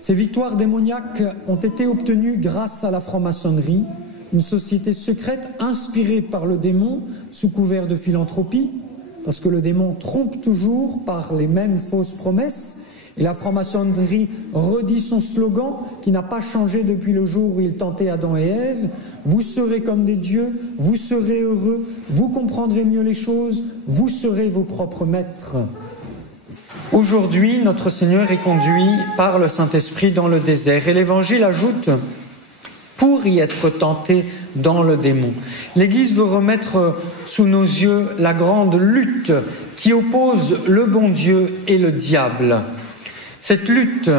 Ces victoires démoniaques ont été obtenues grâce à la franc-maçonnerie, une société secrète inspirée par le démon sous couvert de philanthropie, parce que le démon trompe toujours par les mêmes fausses promesses, et la franc-maçonnerie redit son slogan qui n'a pas changé depuis le jour où il tentait Adam et Ève. Vous serez comme des dieux, vous serez heureux, vous comprendrez mieux les choses, vous serez vos propres maîtres. Aujourd'hui, notre Seigneur est conduit par le Saint-Esprit dans le désert et l'Évangile ajoute « pour y être tenté dans le démon ». L'Église veut remettre sous nos yeux la grande lutte qui oppose le bon Dieu et le diable. Cette lutte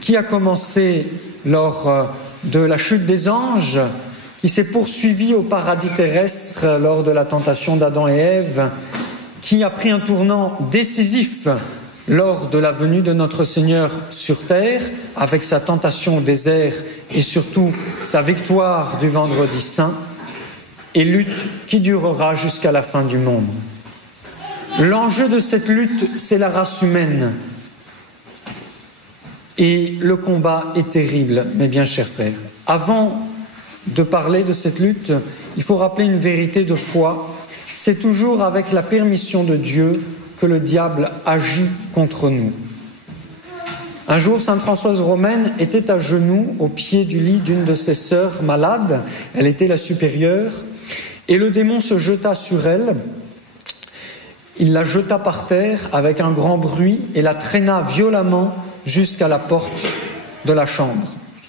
qui a commencé lors de la chute des anges, qui s'est poursuivie au paradis terrestre lors de la tentation d'Adam et Ève, qui a pris un tournant décisif lors de la venue de notre Seigneur sur terre, avec sa tentation au désert et surtout sa victoire du vendredi saint, et lutte qui durera jusqu'à la fin du monde. L'enjeu de cette lutte, c'est la race humaine. Et le combat est terrible, mes bien chers frères. Avant de parler de cette lutte, il faut rappeler une vérité de foi. C'est toujours avec la permission de Dieu que le diable agit contre nous. Un jour, sainte Françoise Romaine était à genoux au pied du lit d'une de ses sœurs malades. Elle était la supérieure. Et le démon se jeta sur elle. Il la jeta par terre avec un grand bruit et la traîna violemment jusqu'à la porte de la chambre.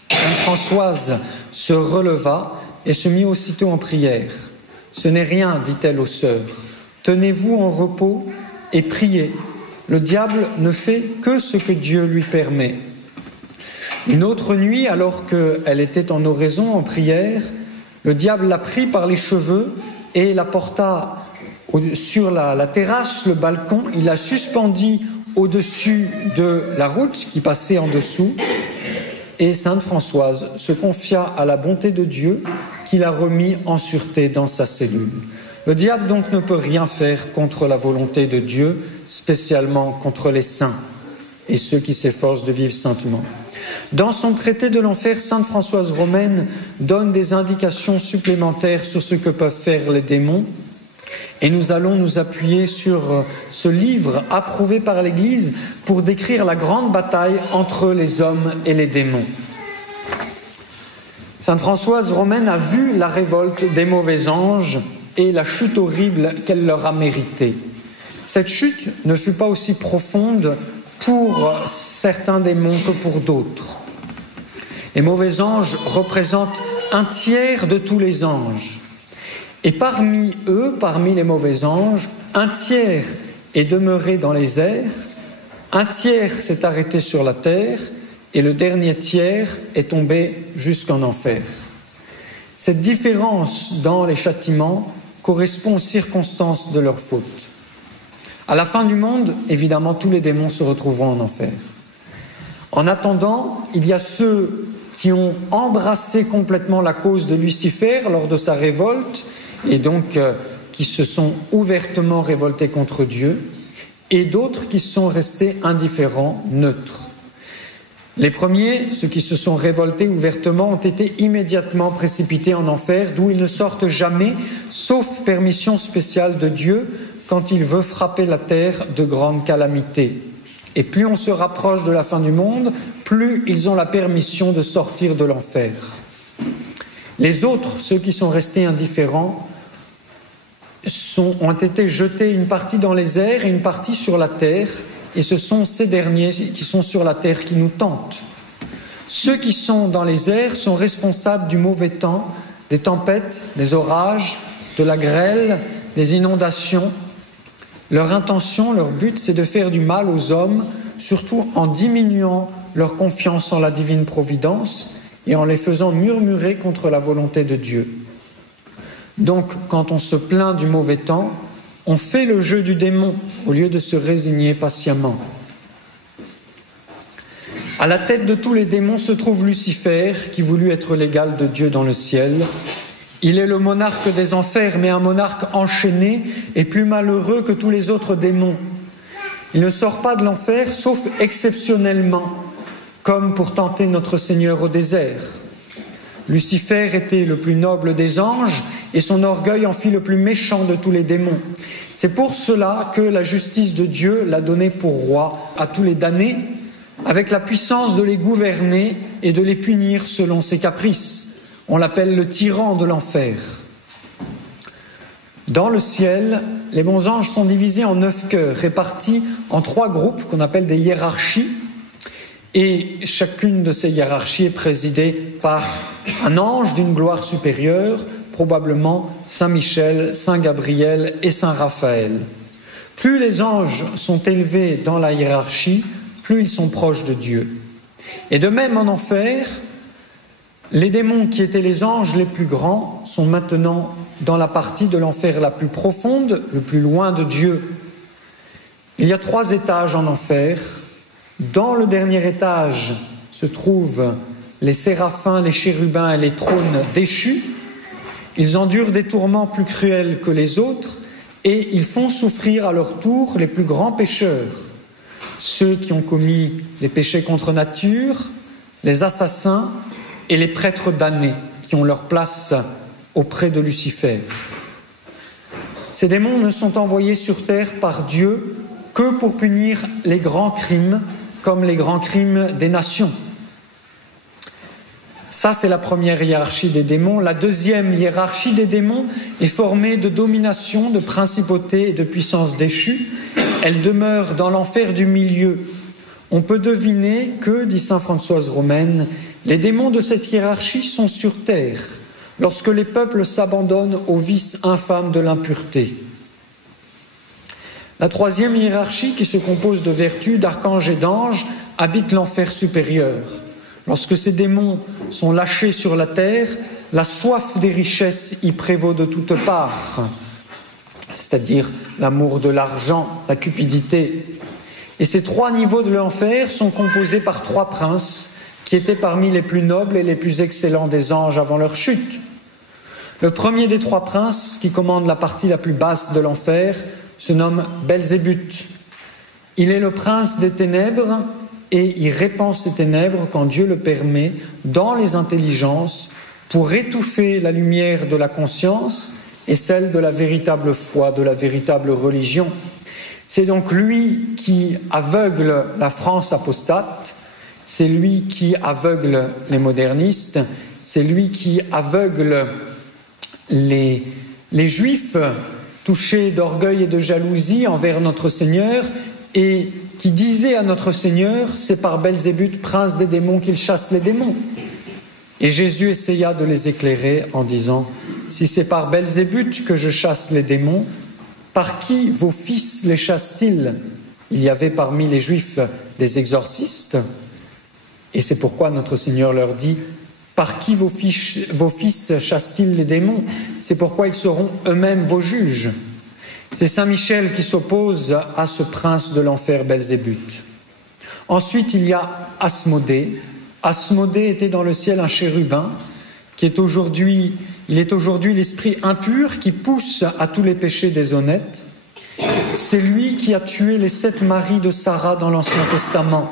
Sainte Françoise se releva et se mit aussitôt en prière. « Ce n'est rien, dit-elle aux sœurs. Tenez-vous en repos et priez. Le diable ne fait que ce que Dieu lui permet. » Une autre nuit, alors qu'elle était en oraison, en prière, le diable la prit par les cheveux et la porta sur la terrasse, le balcon. Il la suspendit au-dessus de la route qui passait en dessous, et sainte Françoise se confia à la bonté de Dieu qui la remit en sûreté dans sa cellule. Le diable donc ne peut rien faire contre la volonté de Dieu, spécialement contre les saints et ceux qui s'efforcent de vivre saintement. Dans son traité de l'enfer, sainte Françoise Romaine donne des indications supplémentaires sur ce que peuvent faire les démons. Et nous allons nous appuyer sur ce livre approuvé par l'Église pour décrire la grande bataille entre les hommes et les démons. Sainte Françoise Romaine a vu la révolte des mauvais anges et la chute horrible qu'elle leur a méritée. Cette chute ne fut pas aussi profonde pour certains démons que pour d'autres. Les mauvais anges représentent un tiers de tous les anges. Et parmi eux, parmi les mauvais anges, un tiers est demeuré dans les airs, un tiers s'est arrêté sur la terre et le dernier tiers est tombé jusqu'en enfer. Cette différence dans les châtiments correspond aux circonstances de leur faute. À la fin du monde, évidemment, tous les démons se retrouveront en enfer. En attendant, il y a ceux qui ont embrassé complètement la cause de Lucifer lors de sa révolte, et donc qui se sont ouvertement révoltés contre Dieu, et d'autres qui sont restés indifférents, neutres. Les premiers, ceux qui se sont révoltés ouvertement, ont été immédiatement précipités en enfer, d'où ils ne sortent jamais, sauf permission spéciale de Dieu, quand il veut frapper la terre de grandes calamités. Et plus on se rapproche de la fin du monde, plus ils ont la permission de sortir de l'enfer. Les autres, ceux qui sont restés indifférents, ont été jetés une partie dans les airs et une partie sur la terre, et ce sont ces derniers qui sont sur la terre qui nous tentent. Ceux qui sont dans les airs sont responsables du mauvais temps, des tempêtes, des orages, de la grêle, des inondations. Leur intention, leur but, c'est de faire du mal aux hommes, surtout en diminuant leur confiance en la divine providence et en les faisant murmurer contre la volonté de Dieu. Donc, quand on se plaint du mauvais temps, on fait le jeu du démon au lieu de se résigner patiemment. À la tête de tous les démons se trouve Lucifer, qui voulut être l'égal de Dieu dans le ciel. Il est le monarque des enfers, mais un monarque enchaîné et plus malheureux que tous les autres démons. Il ne sort pas de l'enfer, sauf exceptionnellement. comme pour tenter notre Seigneur au désert. Lucifer était le plus noble des anges et son orgueil en fit le plus méchant de tous les démons. C'est pour cela que la justice de Dieu l'a donné pour roi à tous les damnés, avec la puissance de les gouverner et de les punir selon ses caprices. On l'appelle le tyran de l'enfer. Dans le ciel, les bons anges sont divisés en 9 chœurs, répartis en 3 groupes qu'on appelle des hiérarchies. Et chacune de ces hiérarchies est présidée par un ange d'une gloire supérieure, probablement Saint Michel, Saint Gabriel et Saint Raphaël. Plus les anges sont élevés dans la hiérarchie, plus ils sont proches de Dieu. Et de même en enfer, les démons qui étaient les anges les plus grands sont maintenant dans la partie de l'enfer la plus profonde, le plus loin de Dieu. Il y a 3 étages en enfer. Dans le dernier étage se trouvent les séraphins, les chérubins et les trônes déchus. Ils endurent des tourments plus cruels que les autres et ils font souffrir à leur tour les plus grands pécheurs, ceux qui ont commis les péchés contre nature, les assassins et les prêtres damnés qui ont leur place auprès de Lucifer. Ces démons ne sont envoyés sur terre par Dieu que pour punir les grands crimes, comme les grands crimes des nations. Ça, c'est la première hiérarchie des démons. La deuxième hiérarchie des démons est formée de domination, de principauté et de puissance déchues. Elle demeure dans l'enfer du milieu. On peut deviner que, dit saint Françoise Romaine, les démons de cette hiérarchie sont sur terre, lorsque les peuples s'abandonnent au vice infâme de l'impureté. La troisième hiérarchie, qui se compose de vertus, d'archanges et d'anges, habite l'enfer supérieur. Lorsque ces démons sont lâchés sur la terre, la soif des richesses y prévaut de toutes parts, c'est-à-dire l'amour de l'argent, la cupidité. Et ces 3 niveaux de l'enfer sont composés par 3 princes qui étaient parmi les plus nobles et les plus excellents des anges avant leur chute. Le premier des 3 princes, qui commande la partie la plus basse de l'enfer, se nomme Belzébuth. Il est le prince des ténèbres et il répand ces ténèbres quand Dieu le permet dans les intelligences pour étouffer la lumière de la conscience et celle de la véritable foi, de la véritable religion. C'est donc lui qui aveugle la France apostate, c'est lui qui aveugle les modernistes, c'est lui qui aveugle les Juifs touchés d'orgueil et de jalousie envers notre Seigneur et qui disait à notre Seigneur, c'est par Belzébuth, prince des démons, qu'il chasse les démons. Et Jésus essaya de les éclairer en disant, si c'est par Belzébuth que je chasse les démons, par qui vos fils les chassent-ils? Il y avait parmi les Juifs des exorcistes, et c'est pourquoi notre Seigneur leur dit, par qui vos fils chassent-ils les démons? C'est pourquoi ils seront eux-mêmes vos juges. C'est Saint Michel qui s'oppose à ce prince de l'enfer Belzébuth. Ensuite, il y a Asmodée. Asmodée était dans le ciel un chérubin qui est aujourd'hui l'esprit impur qui pousse à tous les péchés déshonnêtes. C'est lui qui a tué les 7 maris de Sarah dans l'Ancien Testament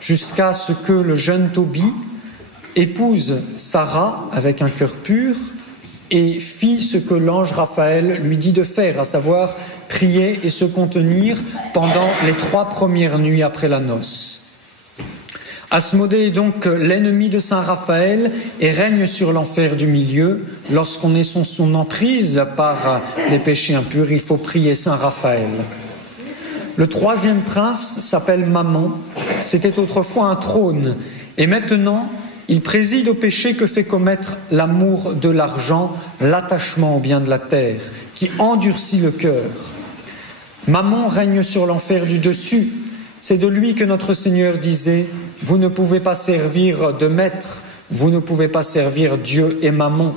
jusqu'à ce que le jeune Tobie épouse Sarah avec un cœur pur et fit ce que l'ange Raphaël lui dit de faire, à savoir prier et se contenir pendant les 3 premières nuits après la noce. Asmodée est donc l'ennemi de saint Raphaël et règne sur l'enfer du milieu. Lorsqu'on est sous son emprise par les péchés impurs, il faut prier saint Raphaël. Le 3e prince s'appelle Mammon. C'était autrefois un trône et maintenant il préside au péché que fait commettre l'amour de l'argent, l'attachement au bien de la terre, qui endurcit le cœur. Mammon règne sur l'enfer du dessus. C'est de lui que notre Seigneur disait « Vous ne pouvez pas servir de maître, vous ne pouvez pas servir Dieu et Mammon ».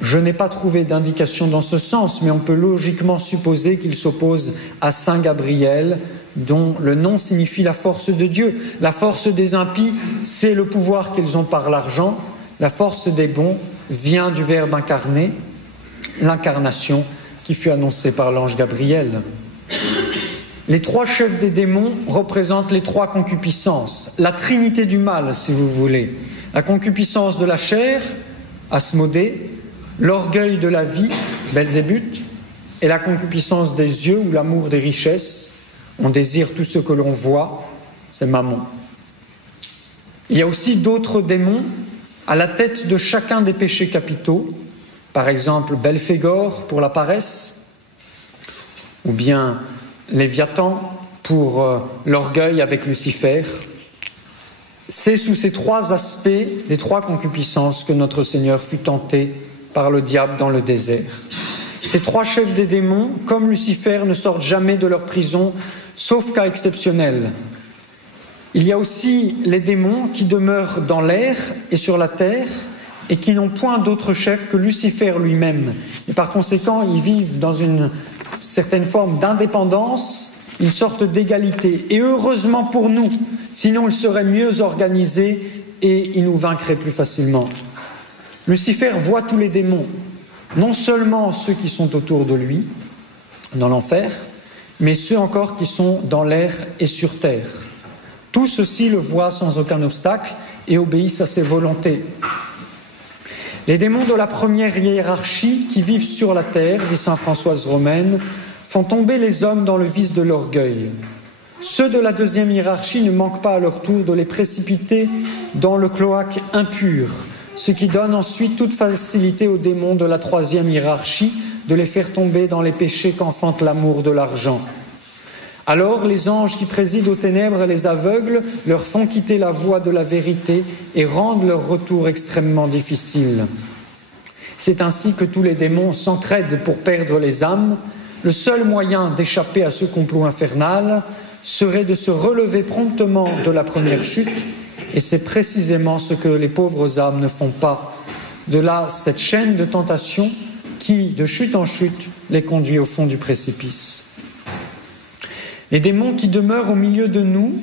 Je n'ai pas trouvé d'indication dans ce sens, mais on peut logiquement supposer qu'il s'oppose à Saint Gabriel, dont le nom signifie la force de Dieu. La force des impies, c'est le pouvoir qu'ils ont par l'argent. La force des bons vient du Verbe incarné, l'incarnation qui fut annoncée par l'ange Gabriel. Les trois chefs des démons représentent les trois concupiscences, la trinité du mal, si vous voulez. La concupiscence de la chair, Asmodée, l'orgueil de la vie, Belzébuth, et la concupiscence des yeux ou l'amour des richesses. On désire tout ce que l'on voit, c'est Mammon. Il y a aussi d'autres démons à la tête de chacun des péchés capitaux, par exemple Belphégor pour la paresse, ou bien Léviathan pour l'orgueil avec Lucifer. C'est sous ces trois aspects des trois concupiscences que notre Seigneur fut tenté par le diable dans le désert. Ces trois chefs des démons, comme Lucifer, ne sortent jamais de leur prison, sauf cas exceptionnel. Il y a aussi les démons qui demeurent dans l'air et sur la terre et qui n'ont point d'autre chef que Lucifer lui-même. Et par conséquent, ils vivent dans une certaine forme d'indépendance, une sorte d'égalité. Et heureusement pour nous, sinon ils seraient mieux organisés et ils nous vaincraient plus facilement. Lucifer voit tous les démons, non seulement ceux qui sont autour de lui, dans l'enfer, mais ceux encore qui sont dans l'air et sur terre. Tous ceux-ci le voient sans aucun obstacle et obéissent à ses volontés. Les démons de la première hiérarchie qui vivent sur la terre, dit saint Françoise Romaine, font tomber les hommes dans le vice de l'orgueil. Ceux de la deuxième hiérarchie ne manquent pas à leur tour de les précipiter dans le cloaque impur, ce qui donne ensuite toute facilité aux démons de la troisième hiérarchie de les faire tomber dans les péchés qu'enfante l'amour de l'argent. Alors les anges qui président aux ténèbres et les aveugles leur font quitter la voie de la vérité et rendent leur retour extrêmement difficile. C'est ainsi que tous les démons s'entraident pour perdre les âmes. Le seul moyen d'échapper à ce complot infernal serait de se relever promptement de la première chute, et c'est précisément ce que les pauvres âmes ne font pas. De là, cette chaîne de tentation qui, de chute en chute, les conduit au fond du précipice. Les démons qui demeurent au milieu de nous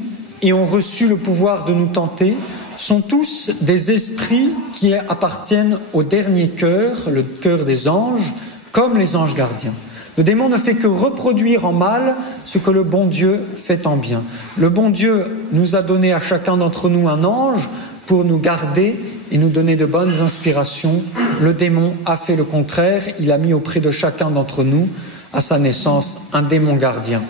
et ont reçu le pouvoir de nous tenter sont tous des esprits qui appartiennent au dernier cœur, le cœur des anges, comme les anges gardiens. Le démon ne fait que reproduire en mal ce que le bon Dieu fait en bien. Le bon Dieu nous a donné à chacun d'entre nous un ange pour nous garder et nous donner de bonnes inspirations. Le démon a fait le contraire, il a mis auprès de chacun d'entre nous, à sa naissance, un démon gardien.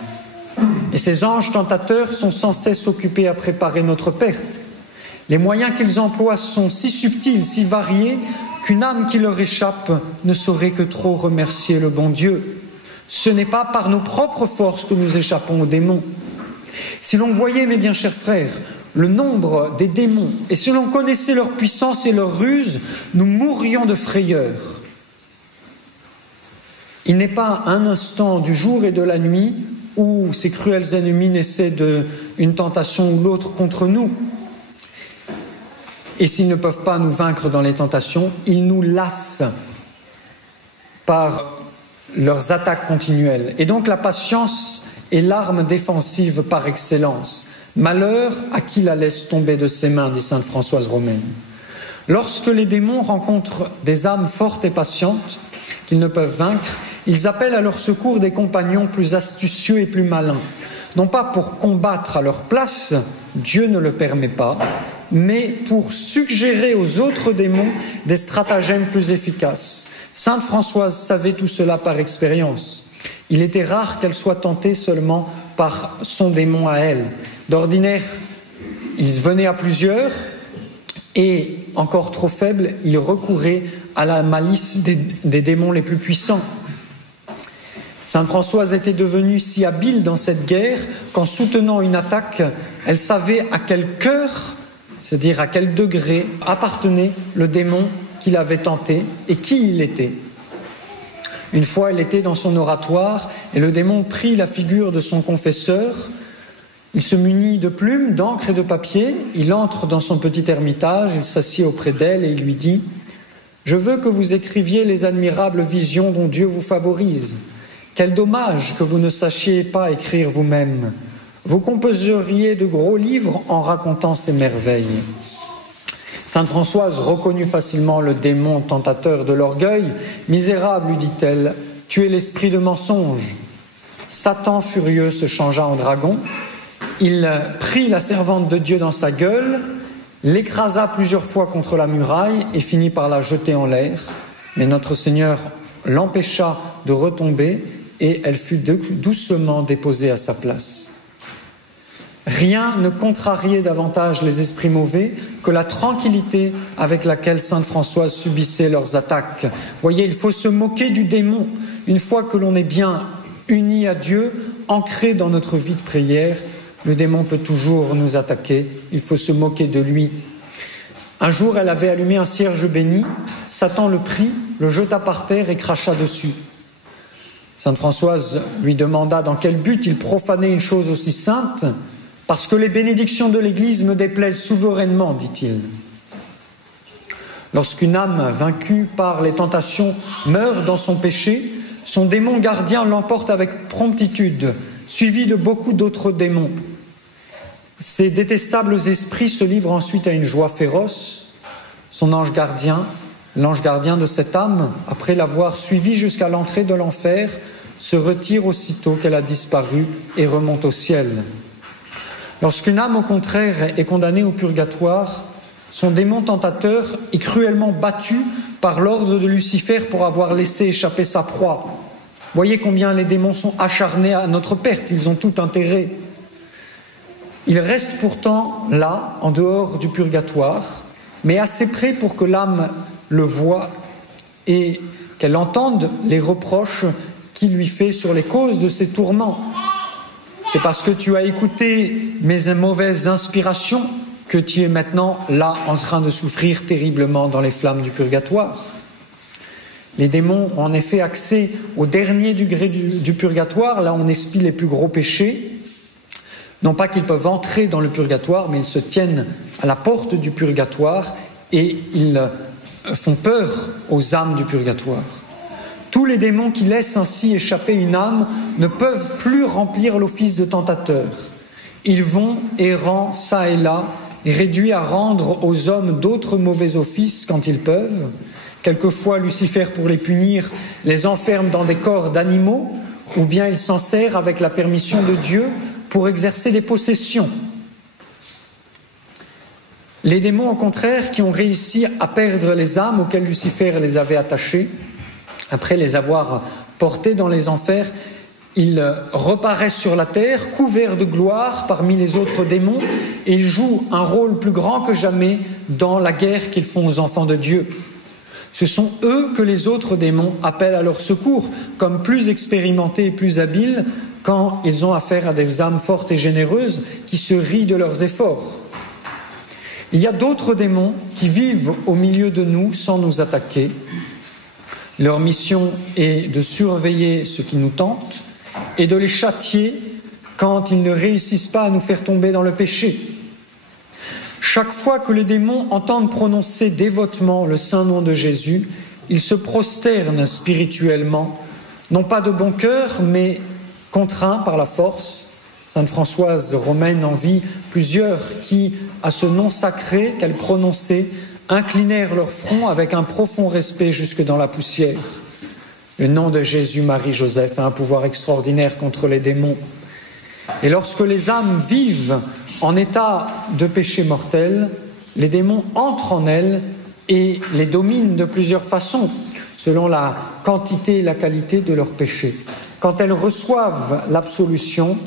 Et ces anges tentateurs sont sans cesse occupés à préparer notre perte. Les moyens qu'ils emploient sont si subtils, si variés, qu'une âme qui leur échappe ne saurait que trop remercier le bon Dieu. Ce n'est pas par nos propres forces que nous échappons aux démons. Si l'on voyait, mes bien chers frères, le nombre des démons, et si l'on connaissait leur puissance et leur ruse, nous mourrions de frayeur. Il n'est pas un instant du jour et de la nuit où ces cruels ennemis n'essaient d'une tentation ou l'autre contre nous. Et s'ils ne peuvent pas nous vaincre dans les tentations, ils nous lassent par leurs attaques continuelles. Et donc la patience est l'arme défensive par excellence. Malheur à qui la laisse tomber de ses mains, dit sainte Françoise Romaine. Lorsque les démons rencontrent des âmes fortes et patientes qu'ils ne peuvent vaincre, ils appellent à leur secours des compagnons plus astucieux et plus malins. Non pas pour combattre à leur place, Dieu ne le permet pas, mais pour suggérer aux autres démons des stratagèmes plus efficaces. Sainte Françoise savait tout cela par expérience. Il était rare qu'elle soit tentée seulement par son démon à elle. D'ordinaire, ils venaient à plusieurs et, encore trop faibles, ils recouraient à la malice des démons les plus puissants. Sainte Françoise était devenue si habile dans cette guerre qu'en soutenant une attaque, elle savait à quel cœur, c'est-à-dire à quel degré, appartenait le démon qui l'avait tenté et qui il était. Une fois, elle était dans son oratoire et le démon prit la figure de son confesseur. Il se munit de plumes, d'encre et de papier. Il entre dans son petit ermitage, il s'assied auprès d'elle et il lui dit « Je veux que vous écriviez les admirables visions dont Dieu vous favorise. Quel dommage que vous ne sachiez pas écrire vous-même. Vous composeriez de gros livres en racontant ces merveilles. » Sainte Françoise reconnut facilement le démon tentateur de l'orgueil. « Misérable, lui dit-elle, tu es l'esprit de mensonge. Satan, furieux, se changea en dragon. Il prit la servante de Dieu dans sa gueule, l'écrasa plusieurs fois contre la muraille et finit par la jeter en l'air. Mais notre Seigneur l'empêcha de retomber et elle fut doucement déposée à sa place. Rien ne contrariait davantage les esprits mauvais que la tranquillité avec laquelle sainte Françoise subissait leurs attaques. Voyez, il faut se moquer du démon. Une fois que l'on est bien uni à Dieu, ancré dans notre vie de prière, le démon peut toujours nous attaquer. Il faut se moquer de lui. Un jour, elle avait allumé un cierge béni. Satan le prit, le jeta par terre et cracha dessus. Sainte Françoise lui demanda dans quel but il profanait une chose aussi sainte. « Parce que les bénédictions de l'Église me déplaisent souverainement, dit-il. » Lorsqu'une âme vaincue par les tentations meurt dans son péché, son démon gardien l'emporte avec promptitude, suivi de beaucoup d'autres démons. Ces détestables esprits se livrent ensuite à une joie féroce. Son ange gardien, l'ange gardien de cette âme, après l'avoir suivi jusqu'à l'entrée de l'enfer, se retire aussitôt qu'elle a disparu et remonte au ciel. Lorsqu'une âme, au contraire, est condamnée au purgatoire, son démon tentateur est cruellement battu par l'ordre de Lucifer pour avoir laissé échapper sa proie. Voyez combien les démons sont acharnés à notre perte, ils ont tout intérêt. Ils restent pourtant là, en dehors du purgatoire, mais assez près pour que l'âme le voie et qu'elle entende les reproches qu'il lui fait sur les causes de ses tourments. C'est parce que tu as écouté mes mauvaises inspirations que tu es maintenant là en train de souffrir terriblement dans les flammes du purgatoire. Les démons ont en effet accès au dernier degré du purgatoire, là où on expie les plus gros péchés. Non pas qu'ils peuvent entrer dans le purgatoire, mais ils se tiennent à la porte du purgatoire et ils font peur aux âmes du purgatoire. Tous les démons qui laissent ainsi échapper une âme ne peuvent plus remplir l'office de tentateur. Ils vont errant çà et là, réduits à rendre aux hommes d'autres mauvais offices quand ils peuvent. Quelquefois, Lucifer, pour les punir, les enferme dans des corps d'animaux, ou bien il s'en sert avec la permission de Dieu pour exercer des possessions. Les démons, au contraire, qui ont réussi à perdre les âmes auxquelles Lucifer les avait attachées, après les avoir portés dans les enfers, ils reparaissent sur la terre, couverts de gloire parmi les autres démons, et ils jouent un rôle plus grand que jamais dans la guerre qu'ils font aux enfants de Dieu. Ce sont eux que les autres démons appellent à leur secours, comme plus expérimentés et plus habiles quand ils ont affaire à des âmes fortes et généreuses qui se rient de leurs efforts. Il y a d'autres démons qui vivent au milieu de nous sans nous attaquer. Leur mission est de surveiller ce qui nous tente et de les châtier quand ils ne réussissent pas à nous faire tomber dans le péché. Chaque fois que les démons entendent prononcer dévotement le saint nom de Jésus, ils se prosternent spirituellement, non pas de bon cœur, mais contraints par la force. Sainte Françoise romaine en vit plusieurs qui, à ce nom sacré qu'elle prononçait, inclinèrent leur front avec un profond respect jusque dans la poussière. Le nom de Jésus, Marie, Joseph a un pouvoir extraordinaire contre les démons. Et lorsque les âmes vivent en état de péché mortel, les démons entrent en elles et les dominent de plusieurs façons, selon la quantité et la qualité de leur péché. Quand elles reçoivent l'absolution,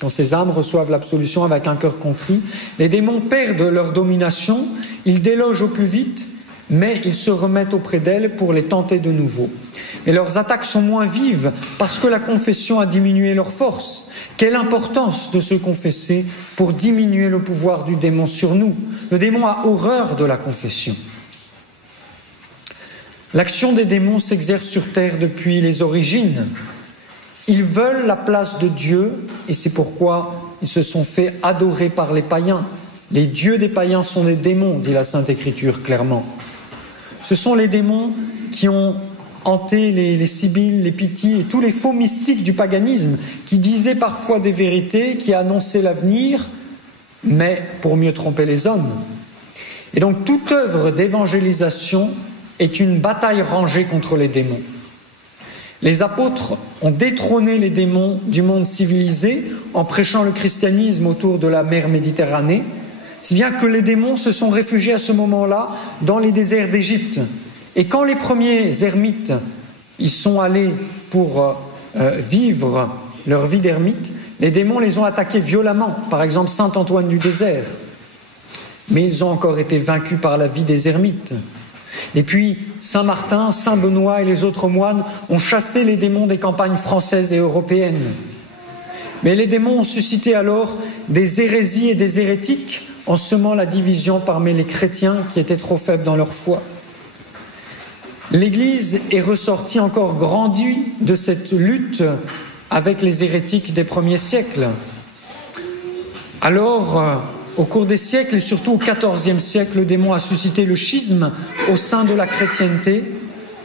quand ces âmes reçoivent l'absolution avec un cœur contrit, les démons perdent leur domination, ils délogent au plus vite, mais ils se remettent auprès d'elles pour les tenter de nouveau. Mais leurs attaques sont moins vives parce que la confession a diminué leur force. Quelle importance de se confesser pour diminuer le pouvoir du démon sur nous. Le démon a horreur de la confession. L'action des démons s'exerce sur terre depuis les origines. Ils veulent la place de Dieu et c'est pourquoi ils se sont fait adorer par les païens. Les dieux des païens sont des démons, dit la Sainte Écriture clairement. Ce sont les démons qui ont hanté les Sibylles, les Pythies et tous les faux mystiques du paganisme qui disaient parfois des vérités, qui annonçaient l'avenir, mais pour mieux tromper les hommes. Et donc toute œuvre d'évangélisation est une bataille rangée contre les démons. Les apôtres ont détrôné les démons du monde civilisé en prêchant le christianisme autour de la mer Méditerranée, si bien que les démons se sont réfugiés à ce moment-là dans les déserts d'Égypte. Et quand les premiers ermites y sont allés pour vivre leur vie d'ermite, les démons les ont attaqués violemment, par exemple Saint Antoine du désert. Mais ils ont encore été vaincus par la vie des ermites. Et puis Saint Martin, Saint Benoît et les autres moines ont chassé les démons des campagnes françaises et européennes. Mais les démons ont suscité alors des hérésies et des hérétiques en semant la division parmi les chrétiens qui étaient trop faibles dans leur foi. L'Église est ressortie encore grandie de cette lutte avec les hérétiques des premiers siècles. Alors, au cours des siècles, et surtout au XIVe siècle, le démon a suscité le schisme au sein de la chrétienté,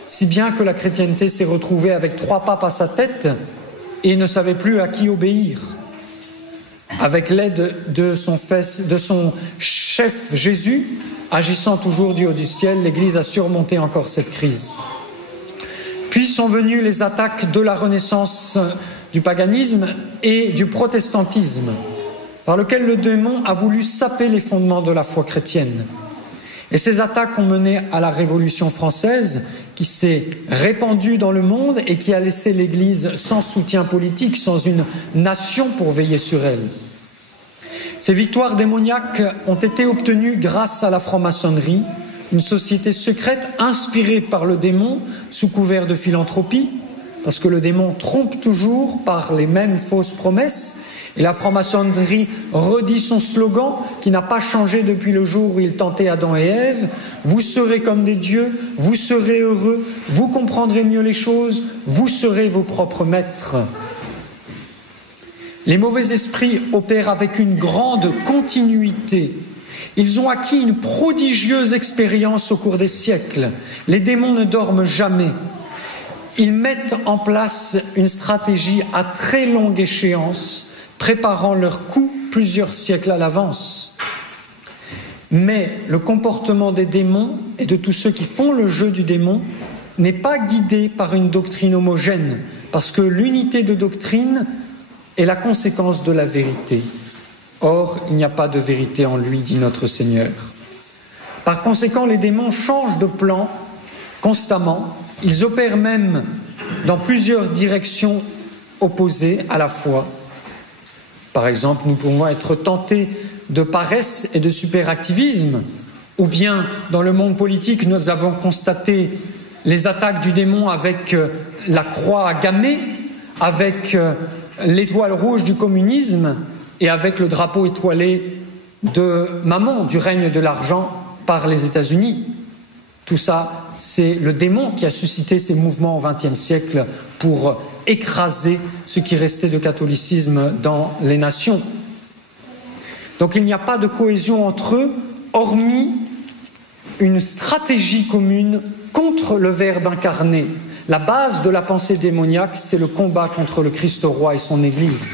si bien que la chrétienté s'est retrouvée avec 3 papes à sa tête et ne savait plus à qui obéir. Avec l'aide de son chef Jésus, agissant toujours du haut du ciel, l'Église a surmonté encore cette crise. Puis sont venues les attaques de la renaissance du paganisme et du protestantisme, par lequel le démon a voulu saper les fondements de la foi chrétienne. Et ces attaques ont mené à la Révolution française, qui s'est répandue dans le monde et qui a laissé l'Église sans soutien politique, sans une nation pour veiller sur elle. Ces victoires démoniaques ont été obtenues grâce à la franc-maçonnerie, une société secrète inspirée par le démon sous couvert de philanthropie, parce que le démon trompe toujours par les mêmes fausses promesses. Et la franc-maçonnerie redit son slogan qui n'a pas changé depuis le jour où il tentait Adam et Ève. Vous serez comme des dieux, vous serez heureux, vous comprendrez mieux les choses, vous serez vos propres maîtres. Les mauvais esprits opèrent avec une grande continuité. Ils ont acquis une prodigieuse expérience au cours des siècles. Les démons ne dorment jamais. Ils mettent en place une stratégie à très longue échéance, préparant leur coup plusieurs siècles à l'avance. Mais le comportement des démons et de tous ceux qui font le jeu du démon n'est pas guidé par une doctrine homogène, parce que l'unité de doctrine est la conséquence de la vérité. Or, il n'y a pas de vérité en lui, dit notre Seigneur. Par conséquent, les démons changent de plan constamment. Ils opèrent même dans plusieurs directions opposées à la fois. Par exemple, nous pouvons être tentés de paresse et de superactivisme, ou bien dans le monde politique, nous avons constaté les attaques du démon avec la croix gammée, avec l'étoile rouge du communisme et avec le drapeau étoilé de Mammon, du règne de l'argent par les États-Unis. Tout ça, c'est le démon qui a suscité ces mouvements au XXe siècle pour écraser ce qui restait de catholicisme dans les nations. Donc il n'y a pas de cohésion entre eux, hormis une stratégie commune contre le Verbe incarné. La base de la pensée démoniaque, c'est le combat contre le Christ roi et son Église.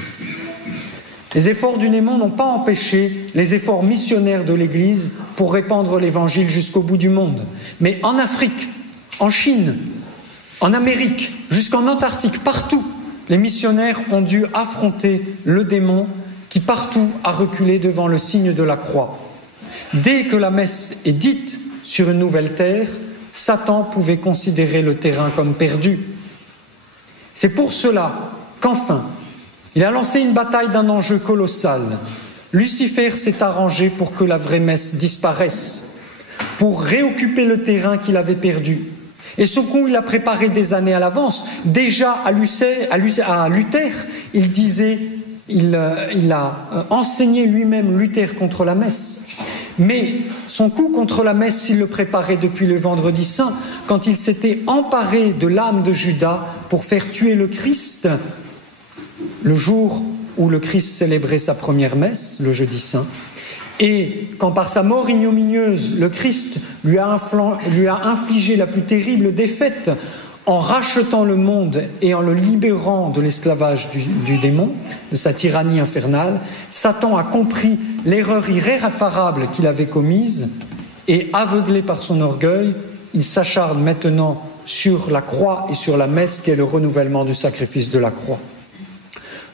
Les efforts du démon n'ont pas empêché les efforts missionnaires de l'Église pour répandre l'Évangile jusqu'au bout du monde. Mais en Afrique, en Chine, en Amérique, jusqu'en Antarctique, partout, les missionnaires ont dû affronter le démon qui partout a reculé devant le signe de la croix. Dès que la messe est dite sur une nouvelle terre, Satan pouvait considérer le terrain comme perdu. C'est pour cela qu'enfin, il a lancé une bataille d'un enjeu colossal. Lucifer s'est arrangé pour que la vraie messe disparaisse, pour réoccuper le terrain qu'il avait perdu. Et ce coup, il a préparé des années à l'avance. Déjà à Luther, il a enseigné lui-même Luther contre la messe. Mais son coup contre la messe, il le préparait depuis le vendredi saint, quand il s'était emparé de l'âme de Judas pour faire tuer le Christ, le jour où le Christ célébrait sa première messe, le jeudi saint. Et quand par sa mort ignominieuse, le Christ lui a infligé la plus terrible défaite en rachetant le monde et en le libérant de l'esclavage du démon, de sa tyrannie infernale, Satan a compris l'erreur irréparable qu'il avait commise et, aveuglé par son orgueil, il s'acharne maintenant sur la croix et sur la messe qui est le renouvellement du sacrifice de la croix.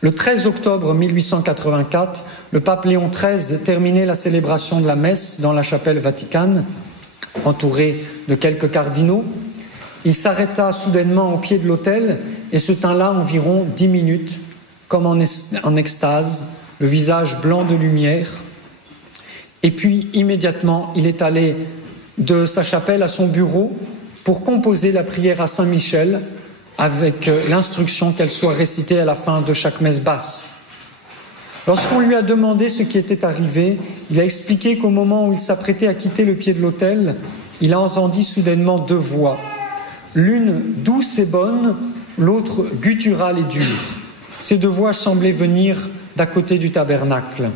Le 13 octobre 1884, le pape Léon XIII terminait la célébration de la messe dans la chapelle Vaticane, entouré de quelques cardinaux. Il s'arrêta soudainement au pied de l'autel et se tint là environ 10 minutes, comme en extase, le visage blanc de lumière. Et puis, immédiatement, il est allé de sa chapelle à son bureau pour composer la prière à Saint-Michel avec l'instruction qu'elle soit récitée à la fin de chaque messe basse. Lorsqu'on lui a demandé ce qui était arrivé, il a expliqué qu'au moment où il s'apprêtait à quitter le pied de l'autel, il a entendu soudainement 2 voix, l'une douce et bonne, l'autre gutturale et dure. Ces 2 voix semblaient venir d'à côté du tabernacle.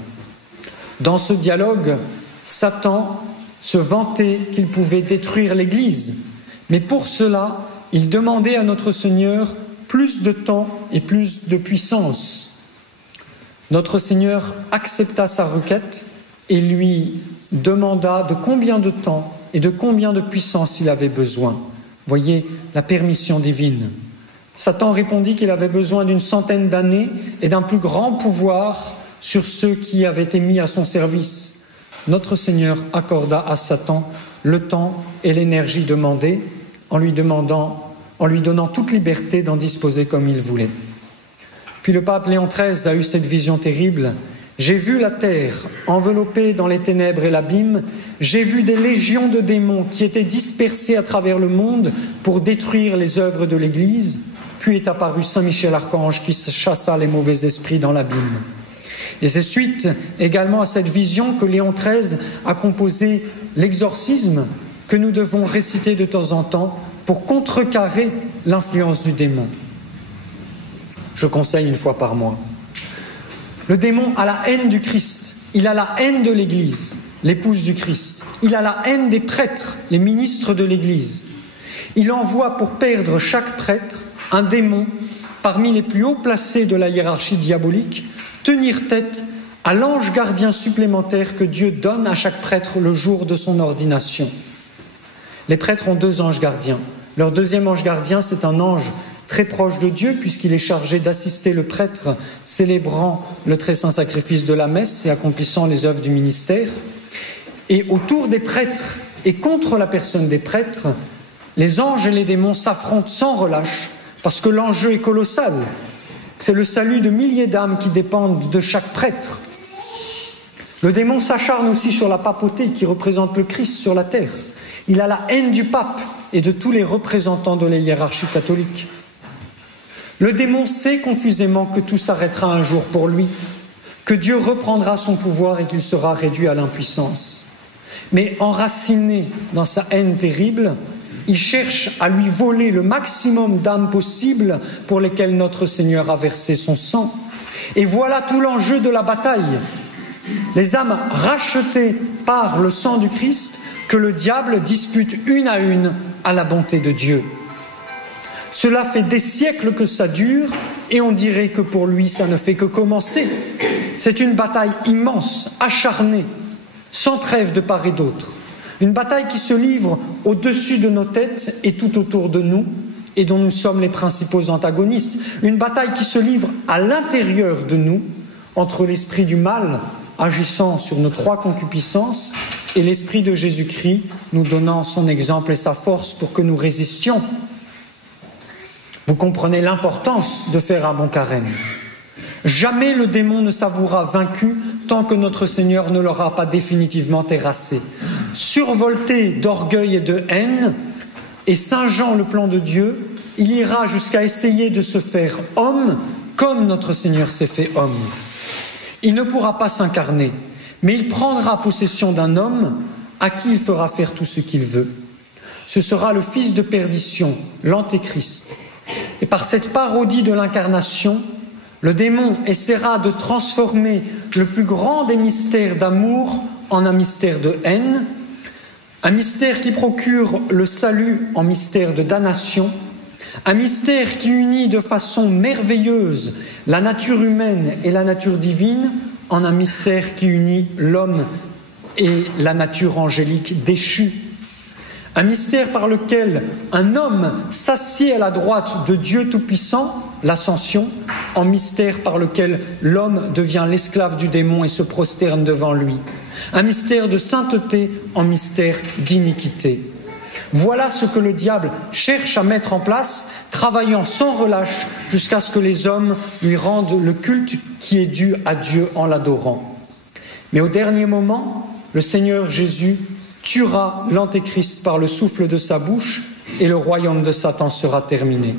Dans ce dialogue, Satan se vantait qu'il pouvait détruire l'Église, mais pour cela, il demandait à notre Seigneur plus de temps et plus de puissance. Notre Seigneur accepta sa requête et lui demanda de combien de temps et de combien de puissance il avait besoin. Voyez la permission divine. Satan répondit qu'il avait besoin d'une 100aine d'années et d'un plus grand pouvoir sur ceux qui avaient été mis à son service. Notre Seigneur accorda à Satan le temps et l'énergie demandés en lui donnant toute liberté d'en disposer comme il voulait. Puis le pape Léon XIII a eu cette vision terrible. « J'ai vu la terre enveloppée dans les ténèbres et l'abîme. J'ai vu des légions de démons qui étaient dispersés à travers le monde pour détruire les œuvres de l'Église. Puis est apparu Saint Michel Archange qui chassa les mauvais esprits dans l'abîme. » Et c'est suite également à cette vision que Léon XIII a composé l'exorcisme que nous devons réciter de temps en temps pour contrecarrer l'influence du démon. Je conseille 1 fois par mois. Le démon a la haine du Christ, il a la haine de l'Église, l'épouse du Christ, il a la haine des prêtres, les ministres de l'Église. Il envoie pour perdre chaque prêtre un démon parmi les plus hauts placés de la hiérarchie diabolique, tenir tête à l'ange gardien supplémentaire que Dieu donne à chaque prêtre le jour de son ordination. Les prêtres ont 2 anges gardiens. Leur 2e ange gardien, c'est un ange très proche de Dieu, puisqu'il est chargé d'assister le prêtre célébrant le très saint sacrifice de la messe et accomplissant les œuvres du ministère. Et autour des prêtres et contre la personne des prêtres, les anges et les démons s'affrontent sans relâche, parce que l'enjeu est colossal. C'est le salut de milliers d'âmes qui dépendent de chaque prêtre. Le démon s'acharne aussi sur la papauté qui représente le Christ sur la terre. Il a la haine du pape et de tous les représentants de la hiérarchie catholique. Le démon sait confusément que tout s'arrêtera un jour pour lui, que Dieu reprendra son pouvoir et qu'il sera réduit à l'impuissance. Mais enraciné dans sa haine terrible, il cherche à lui voler le maximum d'âmes possibles pour lesquelles notre Seigneur a versé son sang. Et voilà tout l'enjeu de la bataille. Les âmes rachetées par le sang du Christ que le diable dispute une à la bonté de Dieu. Cela fait des siècles que ça dure et on dirait que pour lui ça ne fait que commencer. C'est une bataille immense, acharnée, sans trêve de part et d'autre. Une bataille qui se livre au-dessus de nos têtes et tout autour de nous et dont nous sommes les principaux antagonistes. Une bataille qui se livre à l'intérieur de nous entre l'esprit du mal agissant sur nos 3 concupiscences et l'esprit de Jésus-Christ nous donnant son exemple et sa force pour que nous résistions. Vous comprenez l'importance de faire un bon carême. Jamais le démon ne s'avouera vaincu tant que notre Seigneur ne l'aura pas définitivement terrassé. Survolté d'orgueil et de haine, et singeant le plan de Dieu, il ira jusqu'à essayer de se faire homme comme notre Seigneur s'est fait homme. Il ne pourra pas s'incarner, mais il prendra possession d'un homme à qui il fera faire tout ce qu'il veut. Ce sera le fils de perdition, l'Antéchrist. Et par cette parodie de l'incarnation, le démon essaiera de transformer le plus grand des mystères d'amour en un mystère de haine, un mystère qui procure le salut en mystère de damnation, un mystère qui unit de façon merveilleuse la nature humaine et la nature divine en un mystère qui unit l'homme et la nature angélique déchue. Un mystère par lequel un homme s'assied à la droite de Dieu Tout-Puissant, l'ascension, en mystère par lequel l'homme devient l'esclave du démon et se prosterne devant lui. Un mystère de sainteté en mystère d'iniquité. Voilà ce que le diable cherche à mettre en place, travaillant sans relâche jusqu'à ce que les hommes lui rendent le culte qui est dû à Dieu en l'adorant. Mais au dernier moment, le Seigneur Jésus tuera l'Antéchrist par le souffle de sa bouche et le royaume de Satan sera terminé.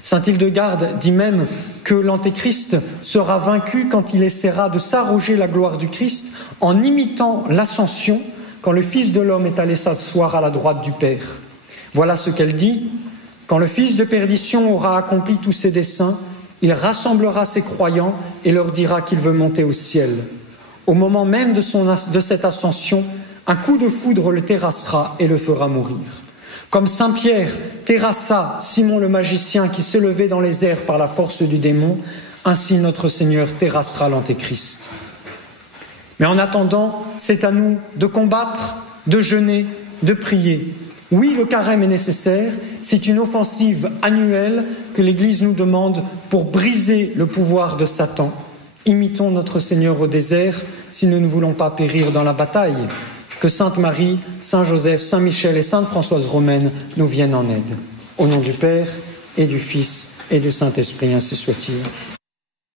Saint Hildegarde dit même que l'Antéchrist sera vaincu quand il essaiera de s'arroger la gloire du Christ en imitant l'ascension quand le Fils de l'homme est allé s'asseoir à la droite du Père. Voilà ce qu'elle dit. Quand le fils de perdition aura accompli tous ses desseins, il rassemblera ses croyants et leur dira qu'il veut monter au ciel. Au moment même de cette ascension, un coup de foudre le terrassera et le fera mourir. Comme Saint Pierre terrassa Simon le magicien qui s'élevait dans les airs par la force du démon, ainsi notre Seigneur terrassera l'Antéchrist. Mais en attendant, c'est à nous de combattre, de jeûner, de prier. Oui, le carême est nécessaire, c'est une offensive annuelle que l'Église nous demande pour briser le pouvoir de Satan. Imitons notre Seigneur au désert si nous ne voulons pas périr dans la bataille. Que Sainte Marie, Saint Joseph, Saint Michel et Sainte Françoise Romaine nous viennent en aide. Au nom du Père et du Fils et du Saint-Esprit, ainsi soit-il.